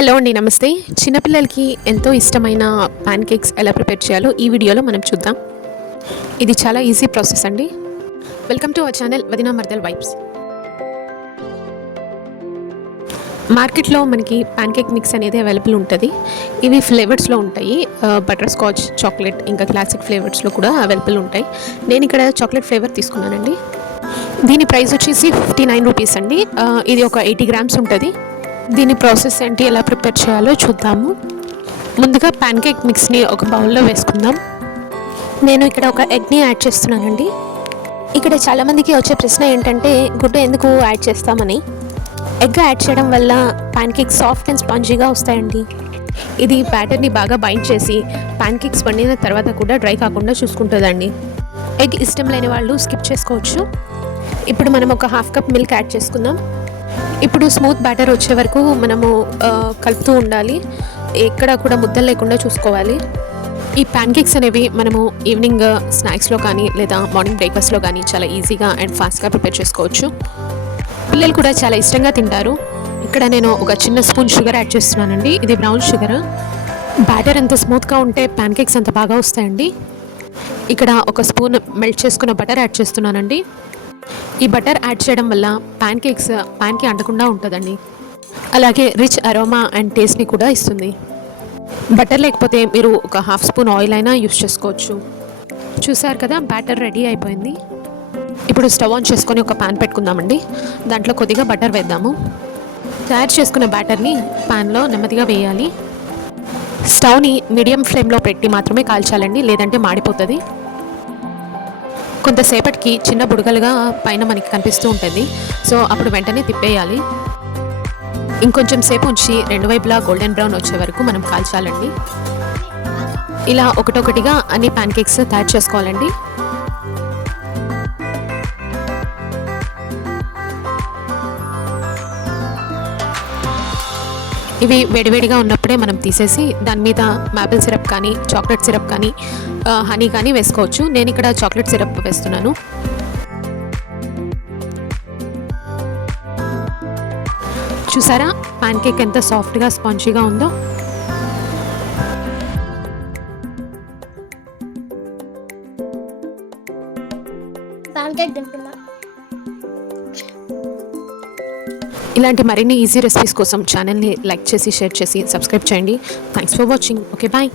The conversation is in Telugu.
హలో అండి నమస్తే. చిన్నపిల్లలకి ఎంతో ఇష్టమైన పాన్ కేక్స్ ఎలా ప్రిపేర్ చేయాలో ఈ వీడియోలో మనం చూద్దాం. ఇది చాలా ఈజీ ప్రాసెస్ అండి. Welcome to our channel Vadina Mardal vibes. మార్కెట్లో మనకి పాన్ కేక్ మిక్స్ అనేది అవైలబుల్ ఉంటుంది. ఇవి ఫ్లేవర్స్లో ఉంటాయి. బటర్ స్కాచ్ చాక్లెట్ ఇంకా క్లాసిక్ ఫ్లేవర్స్లో కూడా అవైలబుల్ ఉంటాయి. నేను ఇక్కడ చాక్లెట్ ఫ్లేవర్ తీసుకున్నానండి. దీని ప్రైస్ వచ్చేసి ఫిఫ్టీ నైన్ రూపీస్ అండి. ఇది ఒక ఎయిటీ గ్రామ్స్ ఉంటుంది. దీని ప్రాసెస్ ఏంటి ఎలా ప్రిపేర్ చేయాలో చూద్దాము. ముందుగా పాన్ కేక్ మిక్స్ని ఒక బౌల్లో వేసుకుందాం. నేను ఇక్కడ ఒక ఎగ్ని యాడ్ చేస్తున్నానండి. ఇక్కడ చాలామందికి వచ్చే ప్రశ్న ఏంటంటే గుడ్డు ఎందుకు యాడ్ చేస్తామని. ఎగ్ యాడ్ చేయడం వల్ల పాన్ కేక్ సాఫ్ట్ అండ్ స్పాంజీగా వస్తాయండి. ఇది బ్యాటర్ని బాగా బైండ్ చేసి పాన్ కేక్స్ వండిన తర్వాత కూడా డ్రై కాకుండా చూసుకుంటుందండి. ఎగ్ ఇష్టం లేని వాళ్ళు స్కిప్ చేసుకోవచ్చు. ఇప్పుడు మనం ఒక హాఫ్ కప్ మిల్క్ యాడ్ చేసుకుందాం. ఇప్పుడు స్మూత్ బ్యాటర్ వచ్చే వరకు మనము కలుపుతూ ఉండాలి. ఎక్కడ కూడా ముద్దలు లేకుండా చూసుకోవాలి. ఈ ప్యాన్ కేక్స్ అనేవి మనము ఈవినింగ్ స్నాక్స్లో కానీ లేదా మార్నింగ్ బ్రేక్ఫాస్ట్లో కానీ చాలా ఈజీగా అండ్ ఫాస్ట్గా ప్రిపేర్ చేసుకోవచ్చు. పిల్లలు కూడా చాలా ఇష్టంగా తింటారు. ఇక్కడ నేను ఒక చిన్న స్పూన్ షుగర్ యాడ్ చేస్తున్నానండి. ఇది బ్రౌన్ షుగర్ బ్యాటర్ ఎంత స్మూత్గా ఉంటే ప్యాన్ కేక్స్ అంత బాగా వస్తాయండి. ఇక్కడ ఒక స్పూన్ మెల్ట్ చేసుకున్న బటర్ యాడ్ చేస్తున్నానండి. ఈ బటర్ యాడ్ చేయడం వల్ల ప్యాన్ కేక్స్ ప్యాన్కి అంటకుండా ఉంటుందండి. అలాగే రిచ్ అరోమా అండ్ టేస్ట్ని కూడా ఇస్తుంది. బటర్ లేకపోతే మీరు ఒక హాఫ్ స్పూన్ ఆయిల్ అయినా యూస్ చేసుకోవచ్చు. చూసారు కదా బ్యాటర్ రెడీ అయిపోయింది. ఇప్పుడు స్టవ్ ఆన్ చేసుకొని ఒక ప్యాన్ పెట్టుకుందామండి. దాంట్లో కొద్దిగా బటర్ వేద్దాము. తయారు చేసుకున్న బ్యాటర్ని ప్యాన్లో నెమ్మదిగా వేయాలి. స్టవ్ని మీడియం ఫ్లేమ్లో పెట్టి మాత్రమే కాల్చాలండి లేదంటే మాడిపోతుంది. కొంతసేపటికి చిన్న బుడగలుగా పైన మనకి కనిపిస్తూ ఉంటుంది. సో అప్పుడు వెంటనే తిప్పేయాలి. ఇంకొంచెం సేపు ఉంచి రెండు వైపులా గోల్డెన్ బ్రౌన్ వచ్చే వరకు మనం కాల్చాలండి. ఇలా ఒకటొకటిగా అన్ని ప్యాన్ కేక్స్ తయారు చేసుకోవాలండి. ఇవి వేడివేడిగా ఉన్నప్పుడే మనం తీసేసి దాని మీద మాపిల్ సిరప్ కానీ చాక్లెట్ సిరప్ కానీ హనీ కానీ వేసుకోవచ్చు. నేను ఇక్కడ చాక్లెట్ సిరప్ వేస్తున్నాను. చూసారా? పాన్ కేక్ ఎంత సాఫ్ట్గా స్పాంజీగా ఉందో? ప్యాన్ కేక్ తింటున్నా. ఇలాంటి మరిన్ని ఈజీ రెసిపీస్ కోసం ఛానల్ని లైక్ చేసి షేర్ చేసి సబ్స్క్రైబ్ చేయండి. Thanks for watching okay bye